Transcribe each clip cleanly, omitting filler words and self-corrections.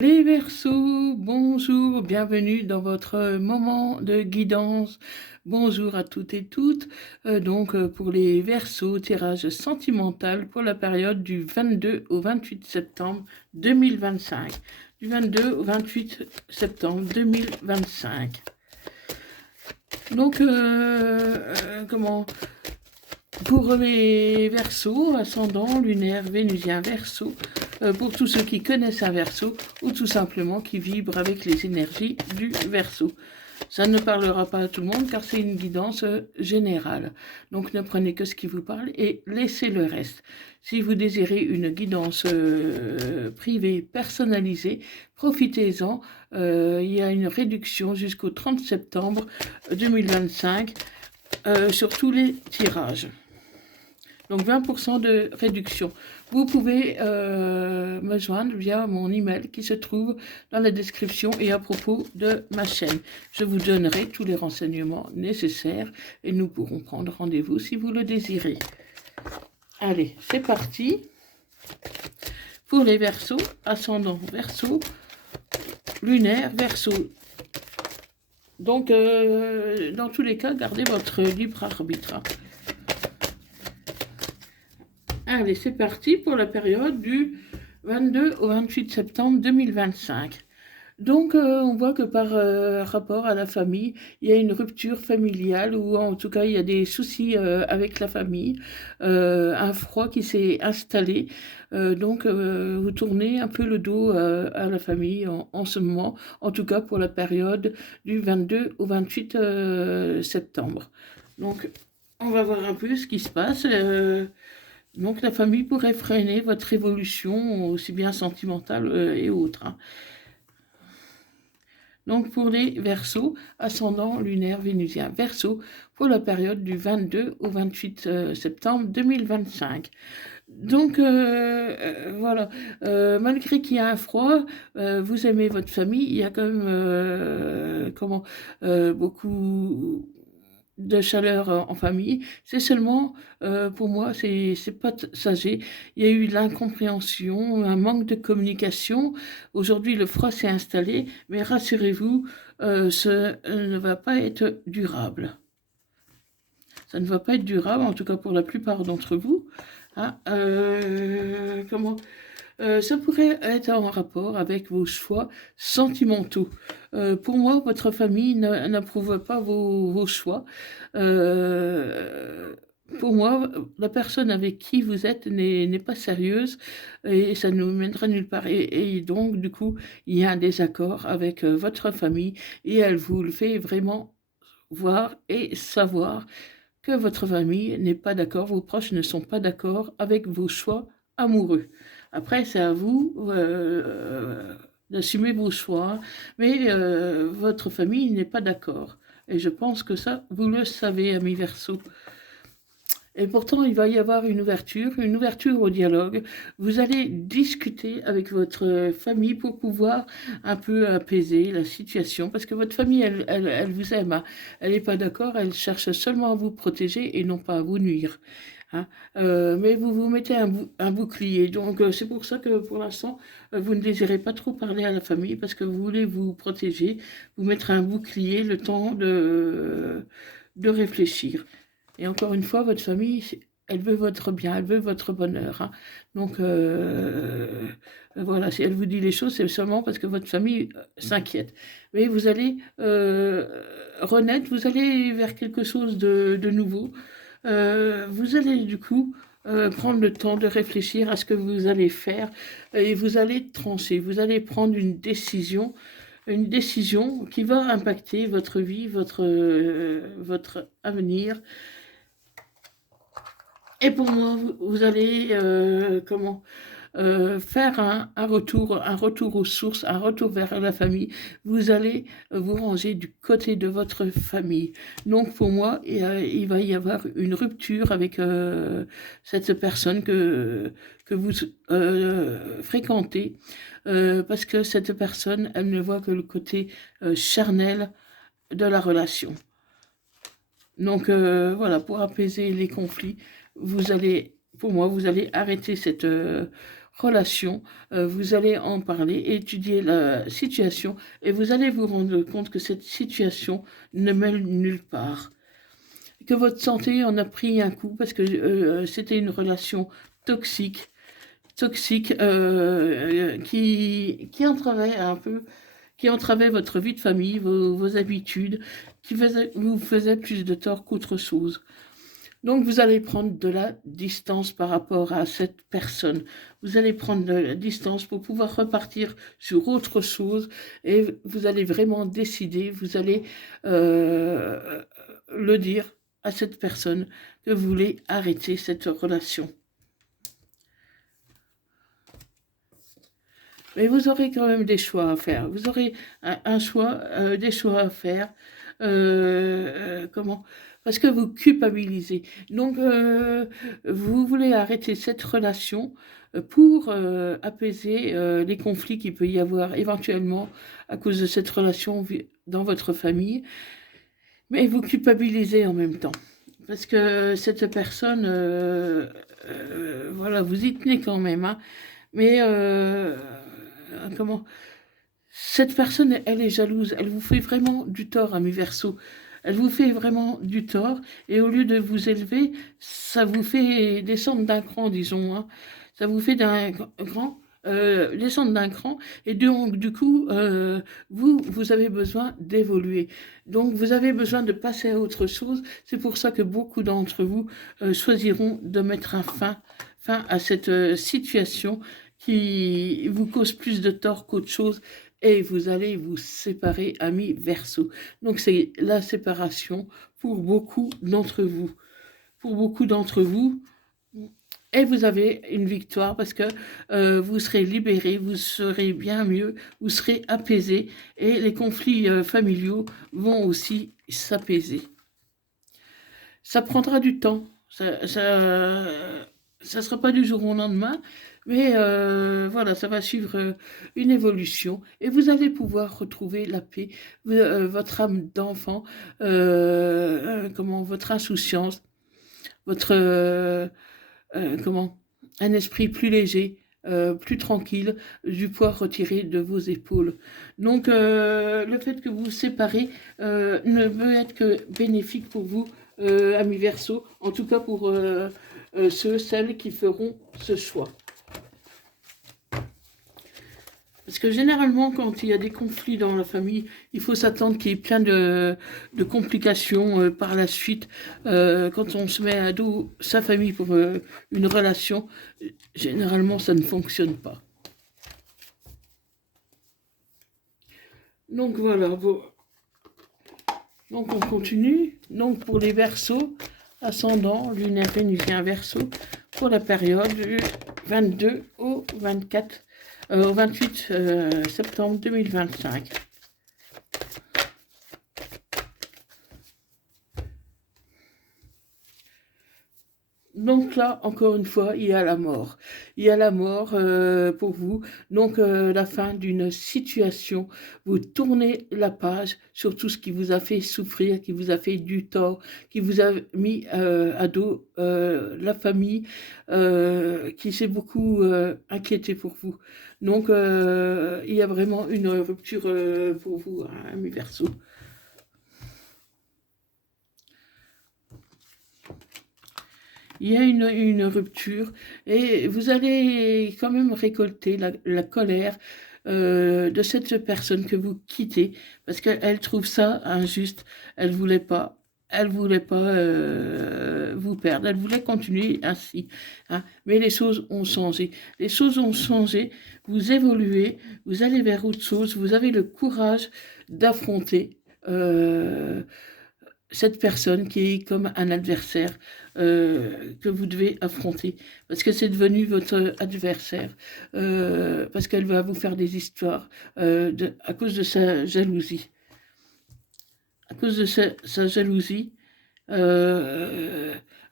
Les Verseaux, bonjour, bienvenue dans votre moment de guidance. Bonjour à toutes et toutes. Pour les Verseaux, tirage sentimental pour la période du 22 au 28 septembre 2025. Du 22 au 28 septembre 2025. Donc, pour les Verseaux, ascendant, lunaire, vénusien, Verseau, pour tous ceux qui connaissent un Verseau ou tout simplement qui vibrent avec les énergies du Verseau. Ça ne parlera pas à tout le monde car c'est une guidance générale. Donc ne prenez que ce qui vous parle et laissez le reste. Si vous désirez une guidance privée, personnalisée, profitez-en. Il y a une réduction jusqu'au 30 septembre 2025 sur tous les tirages. Donc 20% de réduction. Vous pouvez me joindre via mon email qui se trouve dans la description et à propos de ma chaîne. Je vous donnerai tous les renseignements nécessaires et nous pourrons prendre rendez-vous si vous le désirez. Allez, c'est parti. Pour les Verseaux, ascendant Verseau, lunaire Verseau. Donc, dans tous les cas, gardez votre libre arbitre. Allez, c'est parti pour la période du 22 au 28 septembre 2025. Donc, on voit que par rapport à la famille, il y a une rupture familiale ou en tout cas, il y a des soucis avec la famille, un froid qui s'est installé. Vous tournez un peu le dos à la famille en ce moment, en tout cas pour la période du 22 au 28 septembre. Donc, on va voir un peu ce qui se passe. Donc la famille pourrait freiner votre évolution, aussi bien sentimentale et autres. Donc pour les Verseaux, ascendant lunaire vénusien Verseau, pour la période du 22 au 28 septembre 2025. Donc voilà, malgré qu'il y a un froid, vous aimez votre famille, il y a quand même beaucoup de chaleur en famille. C'est seulement, pour moi, c'est pas passager. Il y a eu l'incompréhension, un manque de communication. Aujourd'hui, le froid s'est installé, mais rassurez-vous, ce ne va pas être durable. Ça ne va pas être durable, en tout cas pour la plupart d'entre vous. Ça pourrait être en rapport avec vos choix sentimentaux. Pour moi, votre famille n'approuve pas vos choix. Pour moi, la personne avec qui vous êtes n'est pas sérieuse et ça ne nous mènera nulle part. Et donc, du coup, il y a un désaccord avec votre famille et elle vous le fait vraiment voir et savoir que votre famille n'est pas d'accord, vos proches ne sont pas d'accord avec vos choix amoureux. Après, c'est à vous d'assumer vos choix, mais votre famille n'est pas d'accord. Et je pense que ça, vous le savez, amis Verseau. Et pourtant, il va y avoir une ouverture au dialogue. Vous allez discuter avec votre famille pour pouvoir un peu apaiser la situation, parce que votre famille, elle vous aime, hein. Elle n'est pas d'accord, elle cherche seulement à vous protéger et non pas à vous nuire. Mais vous vous mettez un bouclier. Donc, c'est pour ça que pour l'instant, vous ne désirez pas trop parler à la famille, parce que vous voulez vous protéger, vous mettre un bouclier le temps de réfléchir. Et encore une fois, votre famille, elle veut votre bien, elle veut votre bonheur. Donc, voilà, si elle vous dit les choses, c'est seulement parce que votre famille s'inquiète. Mais vous allez renaître, vous allez vers quelque chose de nouveau. Vous allez du coup prendre le temps de réfléchir à ce que vous allez faire et vous allez trancher, vous allez prendre une décision qui va impacter votre vie, votre avenir. Et pour moi, vous allez faire un retour aux sources, un retour vers la famille. Vous allez vous ranger du côté de votre famille. Donc pour moi, il va y avoir une rupture avec cette personne que vous fréquentez, parce que cette personne, elle ne voit que le côté charnel de la relation. Donc voilà, pour apaiser les conflits, pour moi, vous allez arrêter cette relation, vous allez en parler, étudier la situation et vous allez vous rendre compte que cette situation ne mène nulle part. Que votre santé en a pris un coup parce que c'était une relation toxique, qui entravait un peu, qui entravait votre vie de famille, vos habitudes, vous faisait plus de tort qu'autre chose. Donc vous allez prendre de la distance par rapport à cette personne. Vous allez prendre de la distance pour pouvoir repartir sur autre chose et vous allez vraiment décider, vous allez le dire à cette personne que vous voulez arrêter cette relation. Mais vous aurez quand même des choix à faire. Vous aurez un choix, des choix à faire. Comment? Parce que vous culpabilisez. Donc, vous voulez arrêter cette relation pour apaiser les conflits qu'il peut y avoir éventuellement à cause de cette relation dans votre famille. Mais vous culpabilisez en même temps. Parce que cette personne, voilà, vous y tenez quand même, hein. Mais comment? Cette personne, elle est jalouse. Elle vous fait vraiment du tort, ami Verseau. Elle vous fait vraiment du tort. Et au lieu de vous élever, ça vous fait descendre d'un cran, disons, hein. Ça vous fait descendre d'un cran. Et donc, du coup, vous avez besoin d'évoluer. Donc, vous avez besoin de passer à autre chose. C'est pour ça que beaucoup d'entre vous choisiront de mettre un fin à cette situation qui vous cause plus de tort qu'autre chose et vous allez vous séparer, amis Verseau. Donc c'est la séparation pour beaucoup d'entre vous. Pour beaucoup d'entre vous, et vous avez une victoire parce que vous serez libérés, vous serez bien mieux, vous serez apaisés et les conflits familiaux vont aussi s'apaiser. Ça prendra du temps, ça sera pas du jour au lendemain, mais voilà, ça va suivre une évolution et vous allez pouvoir retrouver la paix, votre âme d'enfant, votre insouciance, votre un esprit plus léger, plus tranquille, du poids retiré de vos épaules. Donc le fait que vous vous séparez ne peut être que bénéfique pour vous, amis Verseau, en tout cas pour celles qui feront ce choix. Parce que généralement, quand il y a des conflits dans la famille, il faut s'attendre qu'il y ait plein de complications par la suite. Quand on se met à dos sa famille pour une relation, généralement, ça ne fonctionne pas. Donc voilà. Donc on continue. Donc pour les Verseaux, ascendant, lunaire, vénusien, Verseau, pour la période du 22 au 28 septembre 2025. Donc là, encore une fois, il y a la mort. Il y a la mort pour vous. Donc la fin d'une situation. Vous tournez la page sur tout ce qui vous a fait souffrir, qui vous a fait du tort, qui vous a mis à dos la famille, qui s'est beaucoup inquiété pour vous. Donc il y a vraiment une rupture pour vous, hein, ami Verseau. Il y a une rupture et vous allez quand même récolter la colère de cette personne que vous quittez parce qu'elle trouve ça injuste. Elle voulait pas vous perdre. Elle voulait continuer ainsi, hein. Mais les choses ont changé. Les choses ont changé. Vous évoluez. Vous allez vers autre chose. Vous avez le courage d'affronter cette personne qui est comme un adversaire que vous devez affronter, parce que c'est devenu votre adversaire, parce qu'elle va vous faire des histoires à cause de sa jalousie. À cause de sa jalousie,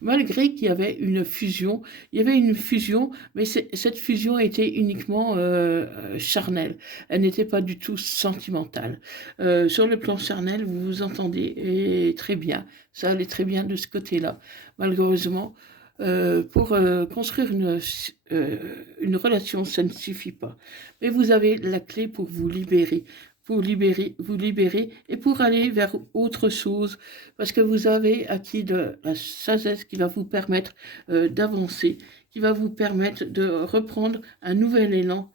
malgré qu'il y avait une fusion, mais cette fusion était uniquement charnelle. Elle n'était pas du tout sentimentale. Sur le plan charnel, vous vous entendez et très bien. Ça allait très bien de ce côté-là. Malheureusement, Pour construire une relation, ça ne suffit pas. Mais vous avez la clé pour vous libérer, vous libérer et pour aller vers autre chose, parce que vous avez acquis de la sagesse qui va vous permettre d'avancer, qui va vous permettre de reprendre un nouvel élan,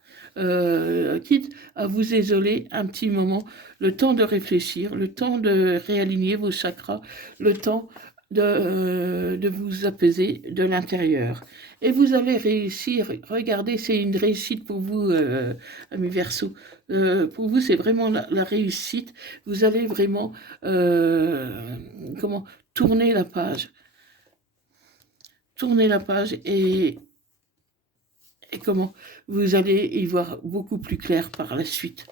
quitte à vous isoler un petit moment, le temps de réfléchir, le temps de réaligner vos chakras, le temps de vous apaiser de l'intérieur. Et vous allez réussir. Regardez, c'est une réussite pour vous, amis Verseau. Pour vous, c'est vraiment la réussite. Vous allez vraiment comment tourner la page. Tourner la page et comment vous allez y voir beaucoup plus clair par la suite.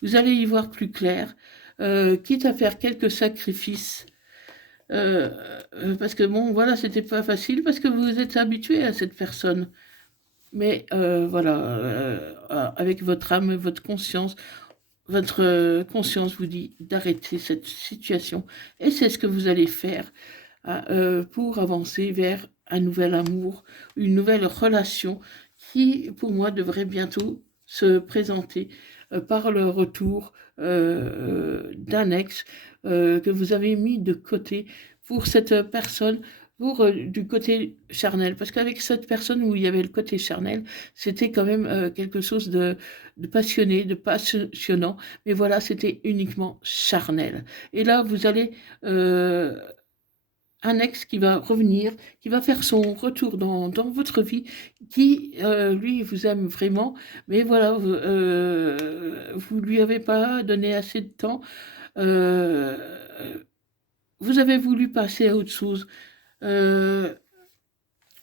Vous allez y voir plus clair, quitte à faire quelques sacrifices. Parce que bon, voilà, c'était pas facile parce que vous êtes habitué à cette personne. Mais voilà, avec votre âme, votre conscience vous dit d'arrêter cette situation. Et c'est ce que vous allez faire pour avancer vers un nouvel amour, une nouvelle relation qui, pour moi, devrait bientôt se présenter par le retour d'un ex que vous avez mis de côté pour cette personne, pour du côté charnel. Parce qu'avec cette personne où il y avait le côté charnel, c'était quand même quelque chose de passionné, de passionnant. Mais voilà, c'était uniquement charnel. Et là, vous allez... un ex qui va revenir, qui va faire son retour dans votre vie, qui, lui, vous aime vraiment, mais voilà, vous lui avez pas donné assez de temps, euh, vous avez voulu passer à autre chose, euh,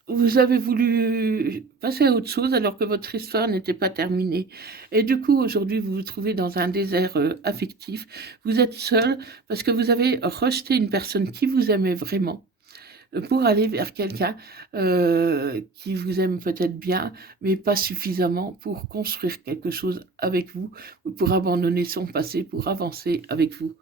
vous avez voulu passer à autre chose alors que votre histoire n'était pas terminée. Et du coup, aujourd'hui, vous vous trouvez dans un désert affectif. Vous êtes seul parce que vous avez rejeté une personne qui vous aimait vraiment pour aller vers quelqu'un qui vous aime peut-être bien, mais pas suffisamment pour construire quelque chose avec vous, ou pour abandonner son passé, pour avancer avec vous.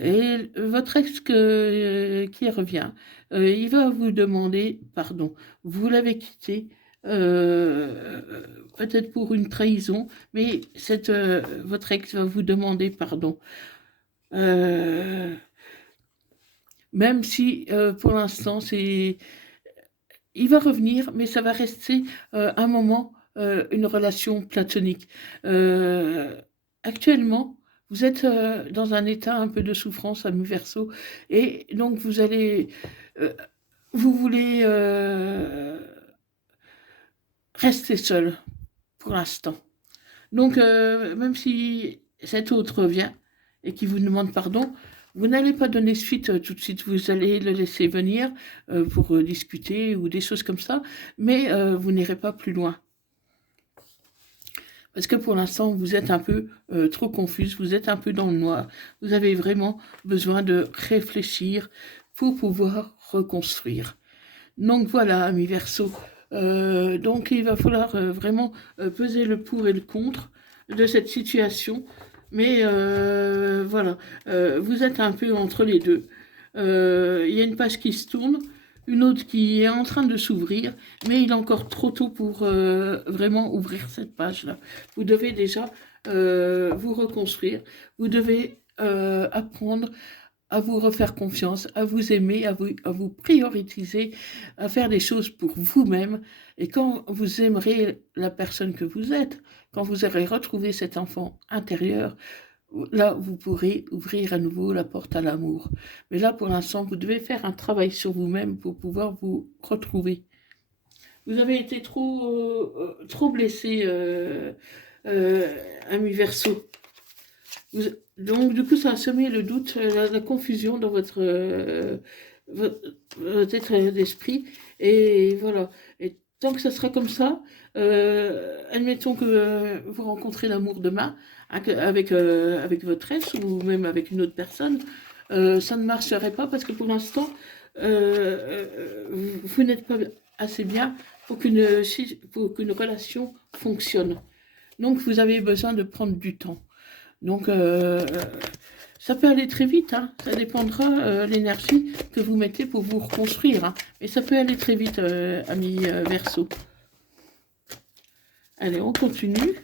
Et votre ex qui revient, il va vous demander pardon. Vous l'avez quitté, peut-être pour une trahison, mais votre ex va vous demander pardon. Euh, Même si pour l'instant, il va revenir, mais ça va rester un moment, une relation platonique. Euh, Actuellement, vous êtes dans un état un peu de souffrance à mi-verso, et donc euh, vous voulez rester seul pour l'instant. Donc, même si cet autre revient et qui vous demande pardon, vous n'allez pas donner suite tout de suite, vous allez le laisser venir pour discuter ou des choses comme ça, mais vous n'irez pas plus loin. Parce que pour l'instant, vous êtes un peu trop confuse, vous êtes un peu dans le noir, vous avez vraiment besoin de réfléchir pour pouvoir reconstruire. Donc voilà, amis Verseau. Donc il va falloir vraiment peser le pour et le contre de cette situation. Mais voilà, vous êtes un peu entre les deux. Il y a une page qui se tourne, une autre qui est en train de s'ouvrir, mais il est encore trop tôt pour vraiment ouvrir cette page-là. Vous devez déjà vous reconstruire, vous devez apprendre à vous refaire confiance, à vous aimer, à vous prioriser, à faire des choses pour vous-même. Et quand vous aimerez la personne que vous êtes, quand vous aurez retrouvé cet enfant intérieur, là, vous pourrez ouvrir à nouveau la porte à l'amour. Mais là, pour l'instant, vous devez faire un travail sur vous-même pour pouvoir vous retrouver. Vous avez été trop blessé, ami Verseau. Donc, du coup, ça a semé le doute, la confusion dans votre état d'esprit. Et voilà. Et tant que ça sera comme ça, admettons que vous rencontrez l'amour demain hein, avec votre ex ou même avec une autre personne, ça ne marcherait pas parce que pour l'instant, vous n'êtes pas assez bien pour qu'une relation fonctionne. Donc, vous avez besoin de prendre du temps. Donc, ça peut aller très vite, hein. Ça dépendra l'énergie que vous mettez pour vous reconstruire, hein. Mais ça peut aller très vite, ami Verseau. Allez, on continue.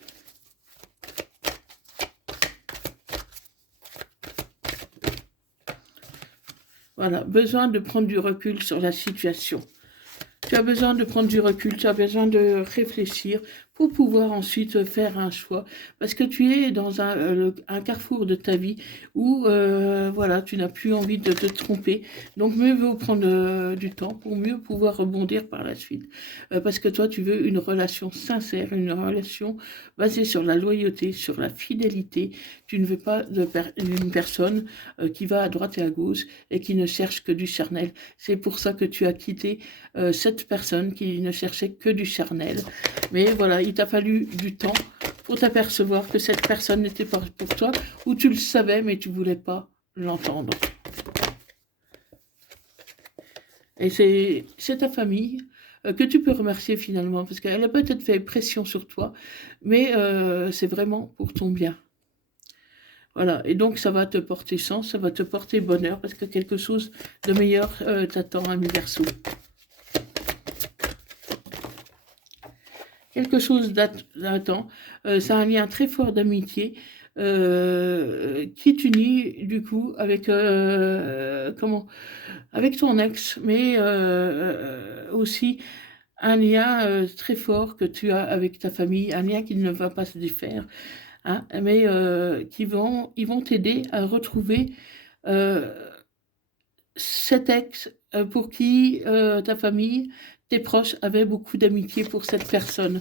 Voilà, besoin de prendre du recul sur la situation. Tu as besoin de prendre du recul, tu as besoin de réfléchir pour pouvoir ensuite faire un choix. Parce que tu es dans un carrefour de ta vie où voilà, tu n'as plus envie de te tromper. Donc mieux vaut prendre du temps pour mieux pouvoir rebondir par la suite. Parce que toi, tu veux une relation sincère, une relation basée sur la loyauté, sur la fidélité. Tu ne veux pas d'une personne qui va à droite et à gauche et qui ne cherche que du charnel. C'est pour ça que tu as quitté cette personne qui ne cherchait que du charnel. Mais voilà, il t'a fallu du temps pour t'apercevoir que cette personne n'était pas pour toi, ou tu le savais mais tu ne voulais pas l'entendre. Et c'est ta famille que tu peux remercier finalement, parce qu'elle a peut-être fait pression sur toi, mais c'est vraiment pour ton bien. Voilà, et donc ça va te porter chance, ça va te porter bonheur, parce que quelque chose de meilleur t'attend, ami Verseau. Quelque chose d'attend. C'est un lien très fort d'amitié qui t'unit du coup avec avec ton ex, mais aussi un lien très fort que tu as avec ta famille, un lien qui ne va pas se défaire, hein, mais ils vont t'aider à retrouver cet ex pour qui ta famille, tes proches avaient beaucoup d'amitié pour cette personne.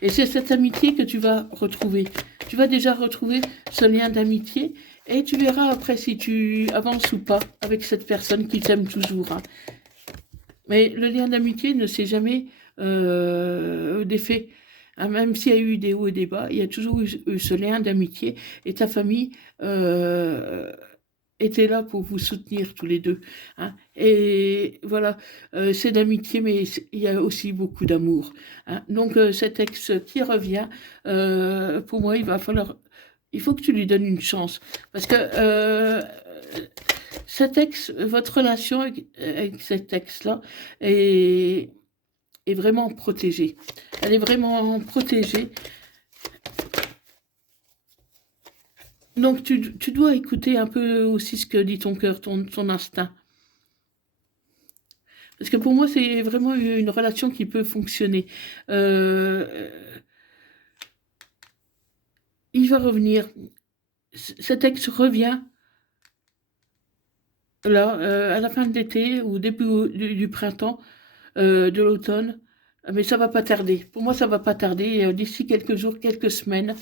Et c'est cette amitié que tu vas retrouver. Tu vas déjà retrouver ce lien d'amitié et tu verras après si tu avances ou pas avec cette personne qui t'aime toujours, hein. Mais le lien d'amitié ne s'est jamais défait, hein. Même s'il y a eu des hauts et des bas, il y a toujours eu ce lien d'amitié et ta famille était là pour vous soutenir tous les deux, hein. Et voilà, c'est d'amitié, mais il y a aussi beaucoup d'amour, hein. Donc cet ex qui revient, pour moi, il faut que tu lui donnes une chance, parce que cet ex, votre relation avec cet ex-là est vraiment protégée. Elle est vraiment protégée. Donc tu dois écouter un peu aussi ce que dit ton cœur, ton instinct. Parce que pour moi, c'est vraiment une relation qui peut fonctionner. Il va revenir. Cet ex revient là, à la fin de l'été ou au début du printemps, de l'automne. Mais ça va pas tarder. Pour moi, ça va pas tarder. D'ici quelques jours, quelques semaines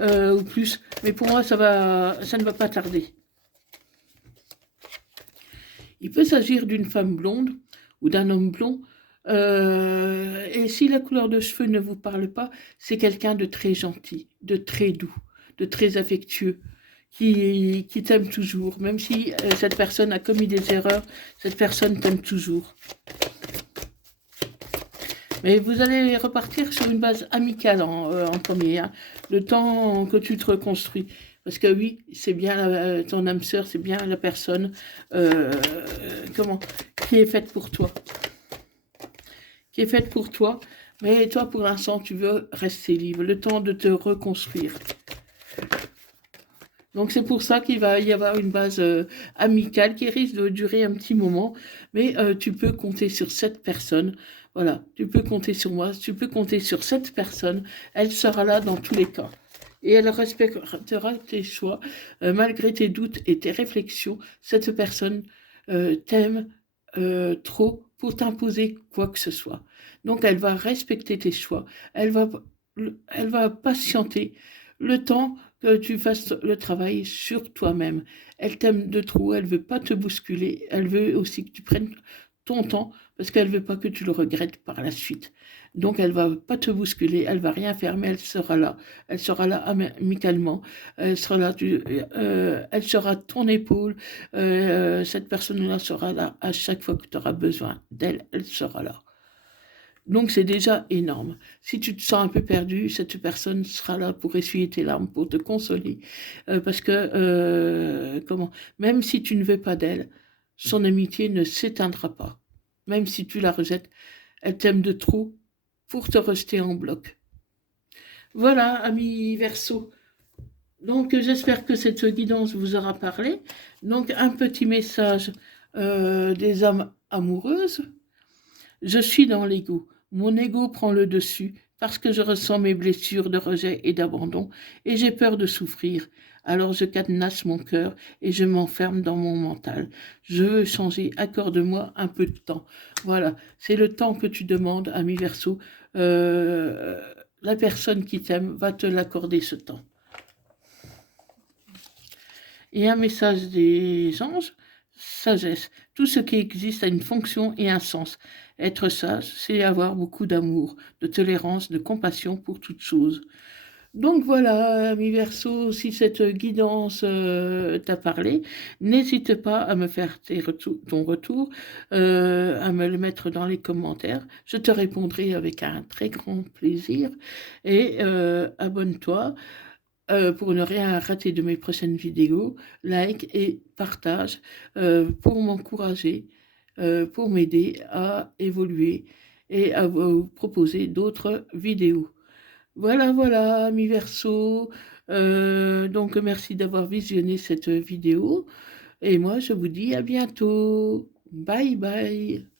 ou plus. Mais pour moi, ça ne va pas tarder. Il peut s'agir d'une femme blonde ou d'un homme blond. Et si la couleur de cheveux ne vous parle pas, c'est quelqu'un de très gentil, de très doux, de très affectueux, qui t'aime toujours. Même si cette personne a commis des erreurs, cette personne t'aime toujours. Mais vous allez repartir sur une base amicale en premier, hein, le temps que tu te reconstruis. Parce que oui, c'est bien ton âme sœur, c'est bien la personne qui est faite pour toi. Qui est faite pour toi, mais toi, pour l'instant, tu veux rester libre, le temps de te reconstruire. Donc c'est pour ça qu'il va y avoir une base amicale qui risque de durer un petit moment, mais tu peux compter sur cette personne. Voilà, tu peux compter sur moi, tu peux compter sur cette personne. Elle sera là dans tous les cas. Et elle respectera tes choix, malgré tes doutes et tes réflexions. Cette personne t'aime trop pour t'imposer quoi que ce soit. Donc elle va respecter tes choix. Elle va patienter le temps que tu fasses le travail sur toi-même. Elle t'aime de trop, elle veut pas te bousculer, elle veut aussi que tu prennes ton temps parce qu'elle veut pas que tu le regrettes par la suite. Donc elle va pas te bousculer, elle va rien faire, mais elle sera là amicalement, elle sera là, elle sera ton épaule, cette personne-là sera là à chaque fois que tu auras besoin d'elle, elle sera là. Donc c'est déjà énorme. Si tu te sens un peu perdu, cette personne sera là pour essuyer tes larmes, pour te consoler. Parce que, comment, même si tu ne veux pas d'elle, son amitié ne s'éteindra pas. Même si tu la rejettes, elle t'aime de trop pour te rejeter en bloc. Voilà, ami Verseau. Donc j'espère que cette guidance vous aura parlé. Donc un petit message des âmes amoureuses. Je suis dans l'ego. Mon ego prend le dessus parce que je ressens mes blessures de rejet et d'abandon et j'ai peur de souffrir. Alors je cadenasse mon cœur et je m'enferme dans mon mental. Je veux changer, accorde-moi un peu de temps. Voilà, c'est le temps que tu demandes, ami Verseau. Euh, la personne qui t'aime va te l'accorder ce temps. Et un message des anges, sagesse. Tout ce qui existe a une fonction et un sens. Être sage, c'est avoir beaucoup d'amour, de tolérance, de compassion pour toute chose. Donc voilà, ami Verseau, si cette guidance t'a parlé, n'hésite pas à me faire ton retour, à me le mettre dans les commentaires. Je te répondrai avec un très grand plaisir. Et abonne-toi pour ne rien rater de mes prochaines vidéos, like et partage pour m'encourager, pour m'aider à évoluer et à vous proposer d'autres vidéos. Voilà, voilà, mi verso. Donc merci d'avoir visionné cette vidéo et moi je vous dis à bientôt. Bye bye.